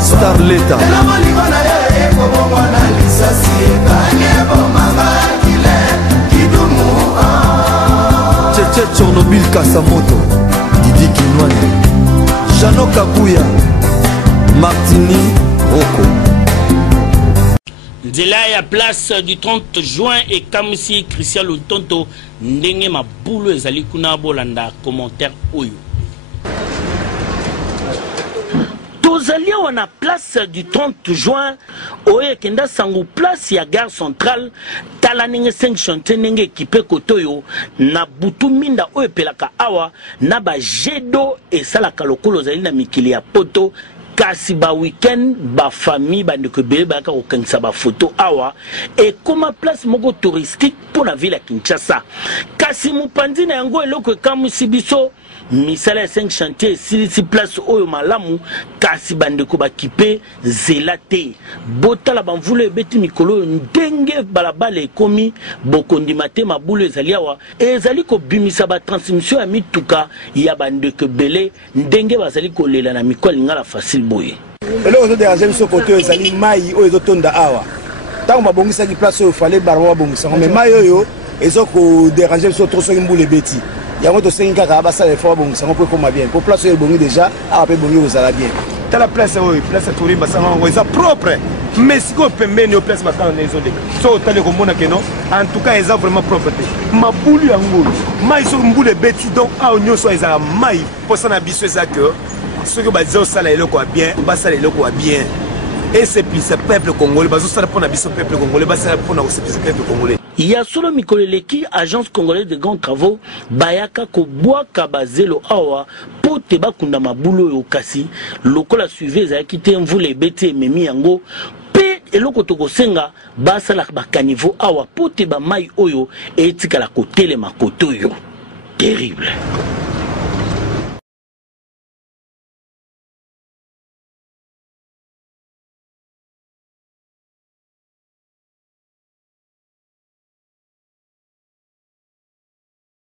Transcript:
Starleta Tchétché Tchernobyl Kasamoto Didi Kinwane Jano Kabuya Martini Roko Nzela ya place du 30 juin et Kamsi Christian Lutonto ndenge mabulu ezali kuna bolanda commentaire oyo. Tozalia wana place du 30 juin oye kenda sangu place ya gare centrale tala nenge 5 chantier nenge équipé kotoyo na butu minda oyo pelaka awa na ba jedo esalaka lokolo zali na mikili ya poto kasi ba weekend ba famille ba ndeko bele ba ka kokangisa ba photo awa et comme place moko touristique pour la ville ya Kinshasa kasi mupanzi na yango eloko kamusi biso misala 5 chantier si place oyo malamu kasi bandeko bakipe zela te botala bamvula ebeti mikolo ndenge balabala ekomi bokondima te mabulu ezali awa ezali kobimisa batransmission ya mituka ya bandeko bele ndenge bazali kolela na mikolo lingala facile boye eloko ezodérange biso kote oyo ezali mai oyo ezotonda awa ntango babongisaki place oyo fale barama babongisango mais mai oyo ezokodérange biso tro soki mbula ebeti yango tosengi kaka basala effort babongisango mpo ekoma bien po place oyo ebongi déjà awa mpe ebongi kozala bien tala place oyo place ya touri basanga yango eza propre mais sikoyo pembeni oyo place basanga na ezodeka so otali komona keno en tout cas eza vraiment propre te mabulu yango mai soki mbula ebeti donc awa nyonso ezala mai mposa na biso eza ke soki baza osala eloko ya bien basala eloko ya bien et c'est plus ce peuple congolais bazosala mpona biso peuple congolais basala mpona kosepisa peuple congolais ya solo mikoleleki agence congolaise de grands travaux bayaka kobwaka bazelo awa po te bakunda mabulu oyo kasi lokola suivi ezalaki te mvula ebeti ememi yango mpe eloko tokosenga basala bakaniveau awa po te bamai oyo etikala kotelema kote oyo terrible.